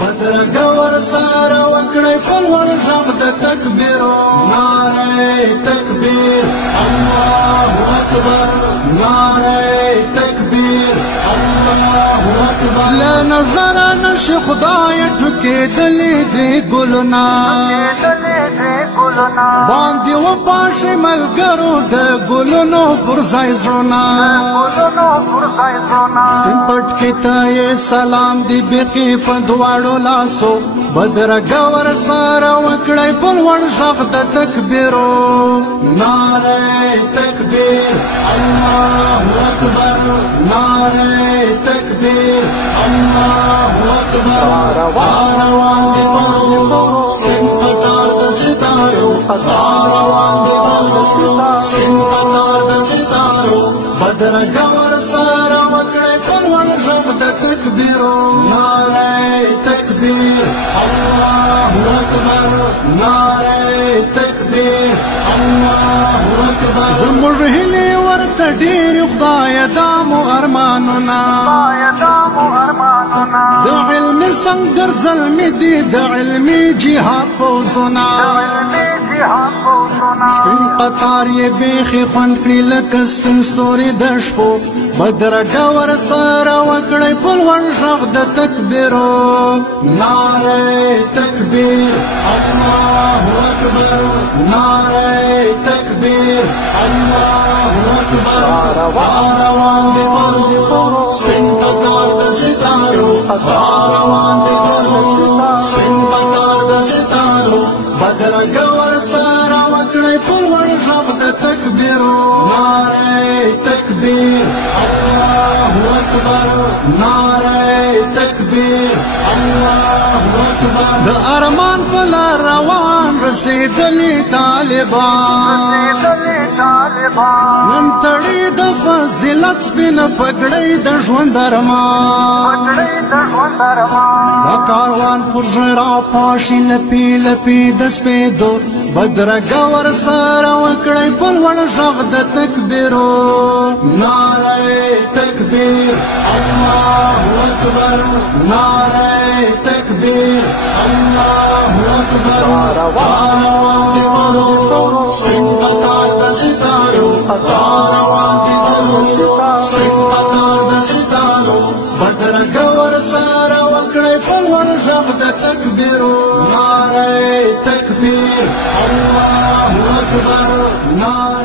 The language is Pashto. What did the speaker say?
بدرګور سره وکړې پلوړ ژغ د تکبیرو نعره تکبیر الله اکبر نعره تکبیر الله اکبر له نظر نشي خدای ټکېدلې دې ګلونه باندې و پاشي ملګرو د ګلونو پر ځای زړونه سپین پټ کې ته سلام دی بیقی په دواړو لاسو بدرګور سره وکړی په لوړ غږ د تکبیرو نعره تکبیر الله اکبر نعره تکبیر الله اکبر روان دی پرو سپین قطار د ستارو روان دی پرو سپین قطار د ستارو بدرګور سره وکړی په لوړ غږ د تکبیرو نعره تکبیر الله اکبر نعره تکبیر الله اکبر زموږ هیلې ورته ډېرې خدایه دا مو ارمانونه د علمي سنګر زلمي دي د علمي جهاد پوځونه سپین قطار یې بیخي خوند کړي لکه سپین ستوري د شپو بدرګور سره وکړی په لوړ غږ د تکبیرو نعره تکبیر الله اکبر نعره تکبیر الله اکبر روان دی پرو سپین قطار د ستارو روان دی پرو سپین قطار د ستارو بدرګور سره وکړی په لوړ غږ د تکبیرو نعره تکبیر الله اکبر نعره تکبیر الله اکبر د ارمان په لار روان رسېدلي طالبان نن تړي د فضیلت سپینه پګړۍ د ژوند ارمان دا کاروان پر زړه راپاشي لپې لپې د سپېدو بدرګور سره وکړی په لوړ غږ د تکبیرو نعره تکبیر الله اکبر نعره تکبیر الله اکبر روان دی پرو سپین قطار د ستارو روان دی پرو سپین قطار د ستارو بدرګور سره وکړی په لوړ غږ د تکبیرو نعره تکبیر الله اکبر نعره